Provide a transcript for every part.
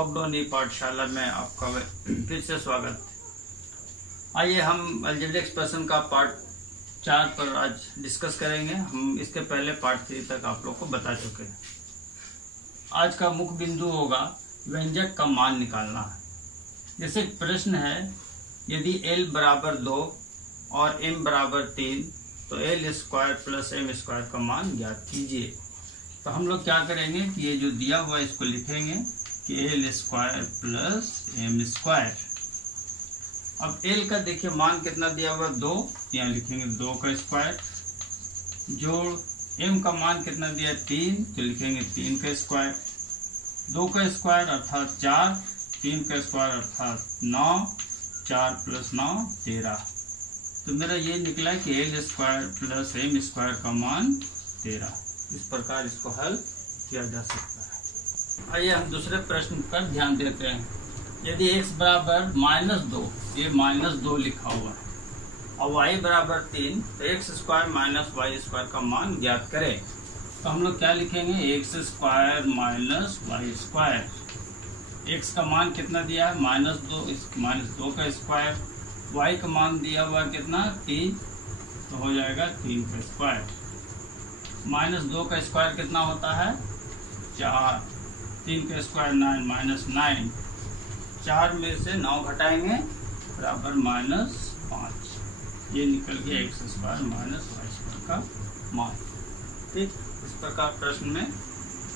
Lockdown ई पाठशाला में आपका फिर से स्वागत। आइए हम अलजेब्रिक एक्सप्रेशन का पार्ट 4 पर आज डिस्कस करेंगे। हम इसके पहले पार्ट 3 तक आप लोग को बता चुके हैं। आज का मुख्य बिंदु होगा व्यंजक का मान निकालना है। जैसे प्रश्न है, यदि l बराबर 2 और m बराबर 3 तो l square plus m square का मान ज्ञात कीजिए। तो हम लोग क्या करेंगे कि ये जो दिया हुआ है इसको लिखेंगे कि l square plus m square. अब l का देखिए मान कितना दिया हुआ है 2, यहाँ लिखेंगे 2 का स्क्वायर, जोड़ m का मान कितना दिया 3 तो लिखेंगे 3 का स्क्वायर, 2 का स्क्वायर अर्थात 4, 3 का स्क्वायर अर्थात 9, 4 प्लस 9 13। तो मेरा ये निकला कि l square plus m square का मान 13। इस प्रकार इसको हल किया जा सकता है। आइए हम दूसरे प्रश्न पर ध्यान देते हैं। यदि x बराबर -2, ये -2 लिखा हुआ है, और y बराबर 3 तो x square minus Y square का मान ज्ञात करें। तो हम लोग क्या लिखेंगे, x square minus Y square. x का मान कितना दिया है -2, इस -2 का स्क्वायर, y का मान दिया हुआ कितना 3 तो हो जाएगा 3 का स्क्वायर। -2 का स्क्वायर कितना होता है 4, 3 का स्क्वायर 9 -9, 4 में से 9 घटाएंगे बराबर -5। ये निकल गया x square minus Y square का मान। ठीक, इस प्रकार प्रश्न में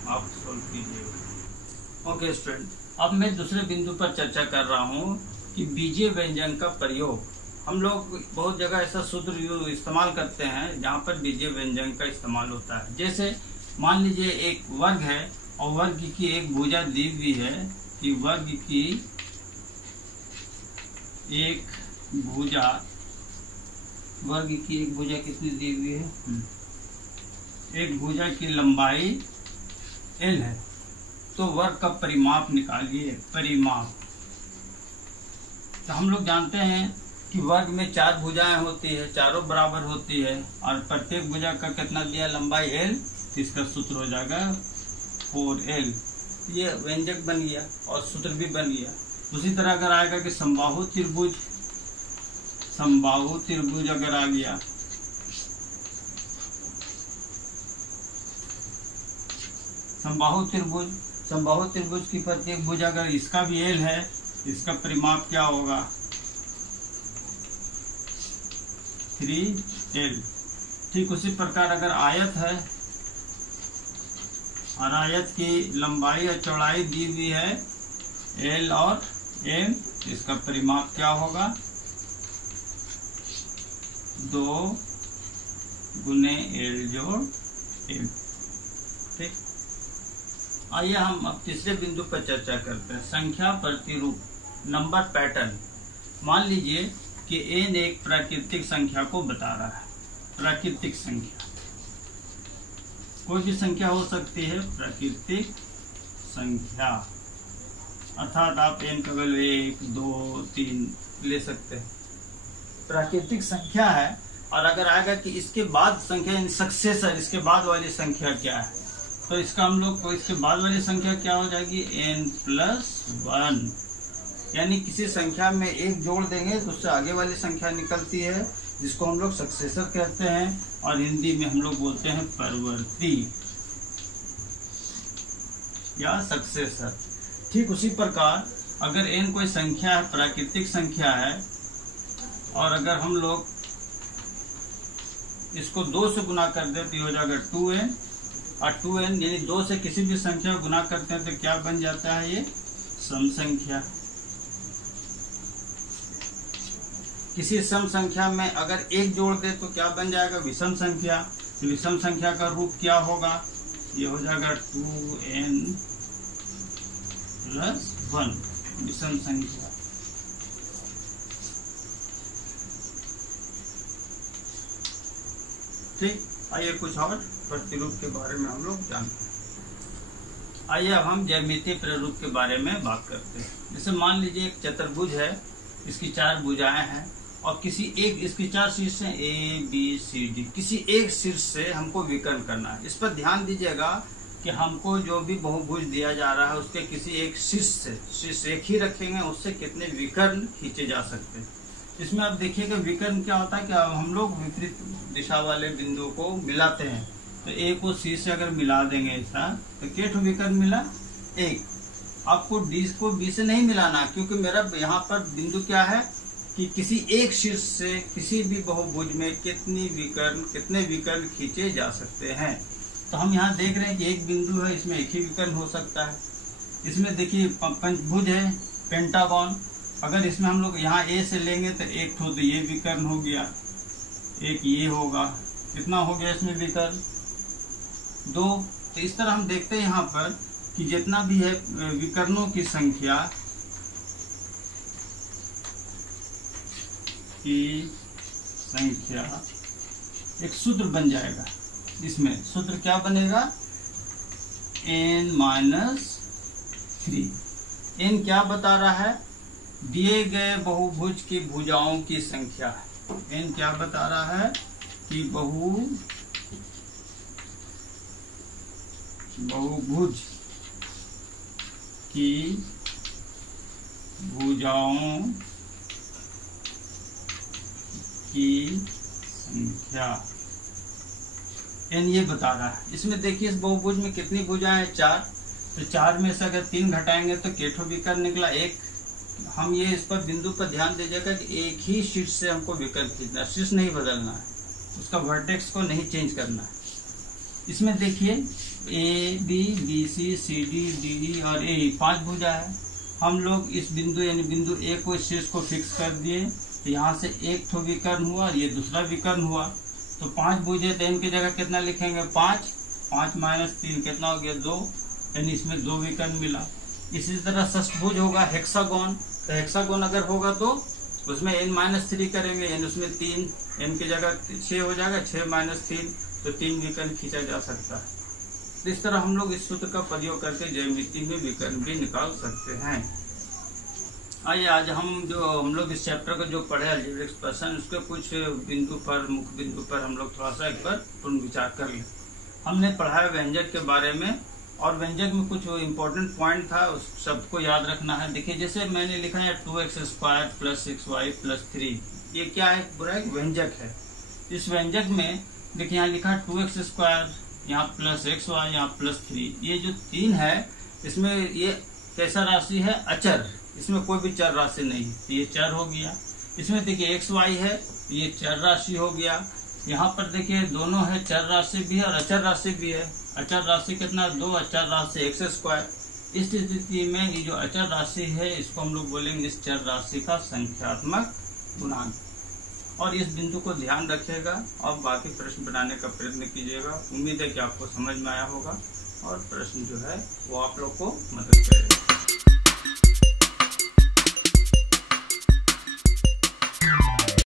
आप सोल्व कीजिएगा। ओके स्टूडेंट, अब मैं दूसरे बिंदु पर चर्चा कर रहा हूँ कि बीजीय व्यंजन का प्रयोग। हम लोग बहुत जगह ऐसा सूत्र इस्तेमाल करते हैं जहाँ पर बीजीय व्यंजन का इस्तेमाल होता है। जैसे मान लीजिए एक वर्ग है और वर्ग की एक भुजा दी हुई है कि वर्ग की एक भुजा कितनी दी हुई है, एक भुजा की लंबाई l है। तो वर्ग का परिमाप निकालिए। परिमाप तो हम लोग जानते हैं कि वर्ग में 4 भुजाएं होती है, चारों बराबर होती है, और प्रत्येक भुजा का कितना दिया लंबाई l, तो इसका सूत्र हो जाएगा 4l। ये व्यंजक बन गया और सूत्र भी बन गया। उसी तरह अगर आएगा कि समबाहु त्रिभुज अगर आ गया, समबाहु त्रिभुज की प्रत्येक भुजा अगर इसका भी l है, इसका परिमाप क्या होगा 3l। ठीक उसी प्रकार अगर आयत है और आयत की लंबाई और चौड़ाई दी हुई है l और m, इसका परिमाप क्या होगा 2 गुने l जोड़ m। ठीक, आइए हम अब तीसरे बिंदु पर चर्चा करते हैं, संख्या प्रतिरूप, नंबर पैटर्न। मान लीजिए कि n एक प्राकृतिक संख्या को बता रहा है। प्राकृतिक संख्या कोई भी संख्या हो सकती है, प्राकृतिक संख्या अर्थात आप n का वैल्यू 1, 2, 3 ले सकते हैं। प्राकृतिक संख्या है और अगर आएगा कि इसके बाद संख्या सक्सेसर, इसके बाद वाली संख्या क्या है, तो इसका हम लोग को इसके बाद वाली संख्या क्या हो जाएगी n+1। यानी किसी संख्या में 1 जोड़ देंगे तो उससे आगे वाली संख्या निकलती है, जिसको हम लोग सक्सेसर कहते हैं, और हिंदी में हम लोग बोलते हैं परवर्ती या सक्सेसर। ठीक उसी प्रकार अगर n कोई संख्या है, प्राकृतिक संख्या है, और अगर हम लोग इसको 2 से गुना कर दे तो हो जाएगा 2n, और 2n यानी 2 से किसी भी संख्या गुना करते हैं तो क्या बन जाता है, ये सम संख्या। किसी सम संख्या में अगर 1 जोड़ दे तो क्या बन जाएगा, विषम संख्या। तो विषम संख्या का रूप क्या होगा, ये हो जाएगा 2n+1, विषम संख्या। ठीक, आइए कुछ और प्रतिरूप के बारे में हम लोग जानते हैं। आइए अब हम ज्यामितीय प्रारूप के बारे में बात करते हैं। जैसे मान लीजिए एक चतुर्भुज है, इसकी 4 भुजाएं हैं, और किसी एक, इसकी 4 शीर्ष हैं A, B, C, D, किसी एक शीर्ष से हमको विकर्ण करना है। इस पर ध्यान दीजिएगा कि हमको जो भी बहुभुज दिया जा रहा है उसके किसी एक शीर्ष एक ही रखेंगे, उससे कितने विकर्ण खींचे जा सकते हैं। इसमें आप देखिएगा विकर्ण क्या होता है कि हम लोग विपरीत दिशा वाले बिंदु को मिलाते हैं, तो एक को सी से अगर मिला देंगे ऐसा तो कितने विकर्ण मिला? एक। आपको डी को बी से नहीं मिलाना, क्योंकि मेरा यहाँ पर बिंदु क्या है कि किसी एक शीर्ष से किसी भी बहुभुज में कितने विकर्ण खींचे जा सकते हैं। तो हम यहाँ देख रहे हैं कि एक बिंदु है, इसमें एक ही विकर्ण हो सकता है। इसमें देखिए पंचभुज है, पेंटागन। अगर इसमें हम लोग यहाँ ए से लेंगे तो एक तो ये विकर्ण हो गया, एक ये होगा, कितना हो गया इसमें विकर्ण? 2। तो इस तरह हम देखते हैं यहाँ पर कि जितना भी है विकर्णों की संख्या एक सूत्र बन जाएगा। इसमें सूत्र क्या बनेगा? n-3। n क्या बता रहा है? दिए गए बहुभुज की भुजाओं की संख्या। n क्या बता रहा है कि बहुभुज की भुजाओं की संख्या n ये बता रहा है। इसमें देखिए इस बहुभुज में कितनी भुजाएं हैं? 4। तो 4 में से अगर 3 घटाएंगे तो केठो विकर्ण निकला 1। हम ये इस पर बिंदु पर ध्यान दीजिएगा कि एक ही शीर्ष से हमको विकर्ण खींचना है, शीर्ष नहीं बदलना है, उसका वर्टेक्स को नहीं चेंज करना है। इसमें देखिए A B B C C D D और ए 5 भुजा है। हम लोग इस बिंदु यानी बिंदु ए को इस शीर्ष को फिक्स कर दिए, तो यहाँ से एक तो विकर्ण हुआ और ये दूसरा विकर्ण हुआ। तो 5 भुजे तो इनकी जगह कितना लिखेंगे? 5 - 3 कितना हो गया? 2, यानी इसमें 2 विकर्ण मिला। इसी तरह षष्ठभुज होगा, हेक्सागोन। तो हेक्सागोन अगर होगा तो उसमें n-3 करेंगे, यानी उसमें 3, n की जगह 6 हो जाएगा, 6 - 3 तो 3 विकर्ण खींचा जा सकता है। तो इस तरह हम लोग इस सूत्र का प्रयोग करके ज्यामिति में विकर्ण भी निकाल सकते हैं। आइए आज हम लोग इस चैप्टर को जो पढ़े अलजेब्रिक एक्सप्रेशन, उसके कुछ बिंदु पर, मुख्य बिंदु पर हम लोग थोड़ा सा एक बार पुनः विचार कर लें। हमने पढ़ा है व्यंजक के बारे में, और व्यंजक में कुछ इम्पोर्टेंट पॉइंट था, उस शब्द को याद रखना है। देखिए जैसे मैंने लिखा है 2x² + 6y + 3, ये क्या है? पूरा एक व्यंजक है। इस व्यंजक में देखिए यहाँ लिखा 2x², यहाँ +xy, यहाँ +3। ये जो 3 है इसमें ये कैसा राशि है? अचर। इसमें कोई भी चर राशि नहीं, ये चर हो गया। इसमें देखिए xy है, ये चर राशि हो गया। यहाँ पर देखिए दोनों है, चर राशि भी है और अचर राशि भी है। अचर राशि कितना? 2, अचर राशि x²। इस स्थिति में ये जो अचर राशि है इसको हम लोग बोलेंगे इस चर राशि का संख्यात्मक गुणांक। और इस बिंदु को ध्यान रखिएगा और बाकी प्रश्न बनाने का प्रयत्न कीजिएगा। उम्मीद है कि आपको समझ में आया होगा और प्रश्न जो है वो आप लोग को मदद करेगा।